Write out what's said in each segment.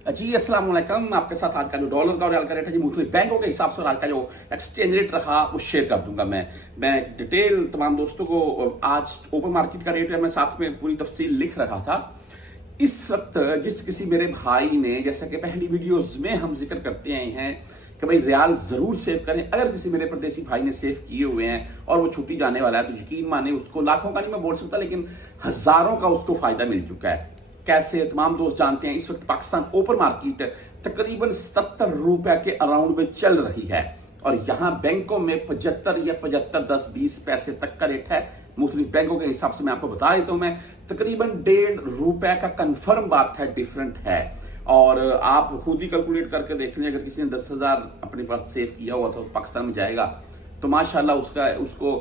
जी अस्सलाम वालेकुम। आपके साथ आज का जो डॉलर का और रियाल का रेट है जी मुख्तलिफ बैंकों के हिसाब से और आज का जो एक्सचेंज रेट रहा वो शेयर कर दूंगा। मैं डिटेल तमाम दोस्तों को आज ओपन मार्केट का रेट है मैं साथ में पूरी तफसील लिख रहा था। इस वक्त जिस किसी मेरे भाई ने, जैसा कि पहली वीडियोस में हम जिक्र करते आए हैं कि भाई रियाल जरूर सेव करें, अगर किसी मेरे परदेसी भाई ने सेव किए हुए हैं और वो छुट्टी जाने वाला है तो यकीन माने उसको लाखों का नहीं मैं बोल सकता लेकिन हजारों का उसको फायदा मिल चुका है। कैसे तमाम दोस्त जानते हैं, इस वक्त पाकिस्तान ओपन मार्केट तकरीबन 77 रुपए के अराउंड में चल रही है और यहां बैंकों में 75 या 75 10 20 पैसे तक का रेट है। मुख्तलिफ बैंकों के हिसाब से मैं आपको बता देता हूं, मैं तकरीबन 1.5 रुपए का कंफर्म बात है, डिफरेंट है। और आप खुद ही कैलकुलेट करके देख लें, अगर किसी ने 10,000 अपने पास सेव किया हुआ तो पाकिस्तान में जाएगा तो माशाल्लाह उसको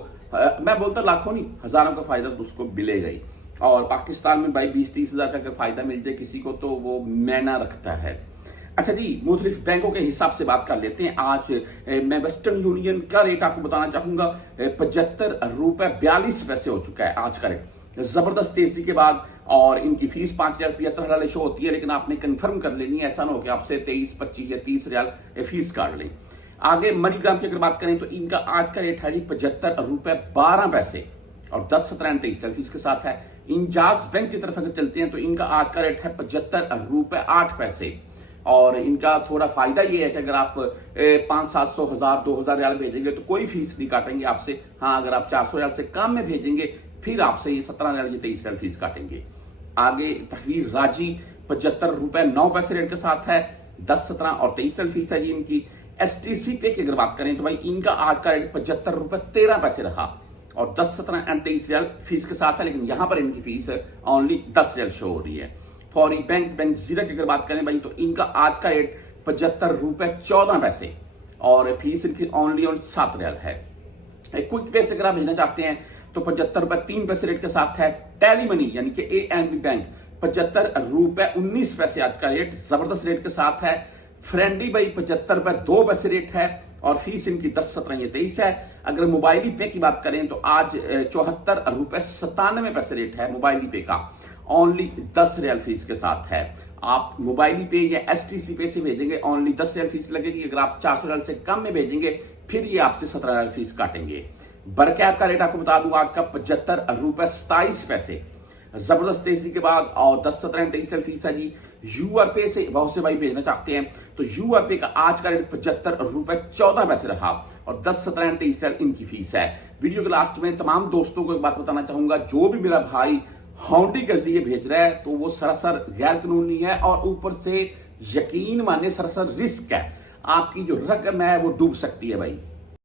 मैं बोलता लाखों नहीं हजारों का फायदा तो उसको मिलेगा ही। और पाकिस्तान में भाई 20-30 हजार का अगर फायदा मिल जाए किसी को तो वो मैना रखता है। अच्छा जी, मुख्तलिफ बैंकों के हिसाब से बात कर लेते हैं। आज मैं वेस्टर्न यूनियन का रेट आपको बताना चाहूंगा। 75 रुपए 42 पैसे हो चुका है आज का रेट, जबरदस्त तेजी के बाद। और इनकी फीस 5,075 शो होती है, लेकिन आपने कंफर्म कर लेनी है, ऐसा ना हो कि आपसे 23, 25 या 30 रियाल फीस काट लें। आगे मनीग्राम की अगर बात करें तो इनका आज का रेट है जी 75 रुपए 12 पैसे और 10, 17 एंड 23 फीस के साथ है। इंजाज बैंक की तरफ अगर चलते हैं तो इनका आज का रेट है 75 रुपए 8 पैसे और इनका थोड़ा फायदा ये है कि अगर आप 500-700 1000 2000 रियाल भेजेंगे तो कोई फीस नहीं काटेंगे आपसे। हाँ, अगर आप 400 रियाल से कम में भेजेंगे फिर आपसे ये 17 रियाल या 23 रियाल फीस काटेंगे। आगे तहरीर राजी 75 रुपए 9 पैसे रेट के साथ है, 10, 17 और 23 रियाल फीस है जी इनकी। STC पे की अगर बात करें तो भाई इनका आज का रेट 75 रुपए 13 पैसे रहा और 10, 17 एंड 23 रियाल फीस के साथ है, लेकिन यहां पर इनकी फीस ओनली 10 रियाल शो हो रही है। फौरी बैंक जीरा की अगर बात करें भाई तो इनका आज का रेट 75 रुपए 14 पैसे और फीस इनकी ओनली 7 रियाल है। क्विक पे से अगर आप भेजना चाहते हैं तो 75 रुपए 3 पैसे रेट के साथ है। टेली मनी यानी कि ANB बैंक 75 रुपए 19 पैसे आज का रेट, जबरदस्त रेट के साथ है। फ्रेंडी भाई 75 रुपए 2 पैसे रेट है और फीस इनकी 10, 17 या 23 है। अगर मोबाइली पे की बात करें तो आज 74 रुपए 97 पैसे रेट है मोबाइली पे का, ओनली 10 रियाल फीस के साथ है। आप मोबाइली पे या STC पे से भेजेंगे ओनली 10 रियाल फीस लगेगी। अगर आप 400 रियाल से कम में भेजेंगे फिर ये आपसे 17 रियाल फीस काटेंगे। बरकैब का रेट आपको बता दूं आज का 75 रुपए 27 पैसे, जबरदस्त तेजी के बाद और 10, 17 एंड 23 फीस है जी। यूआर पे से बहुत से भाई भेजना चाहते हैं तो यूआर पे का आज का रेट 75 रुपए 14 पैसे रहा और 10, 17 एंड 23 इनकी फीस है। वीडियो के लास्ट में तमाम दोस्तों को एक बात बताना चाहूंगा, जो भी मेरा भाई हाउंडी के जरिए भेज रहा है तो वो सरासर गैर कानूनी है और ऊपर से यकीन माने सरासर रिस्क है, आपकी जो रकम है वो डूब सकती है भाई।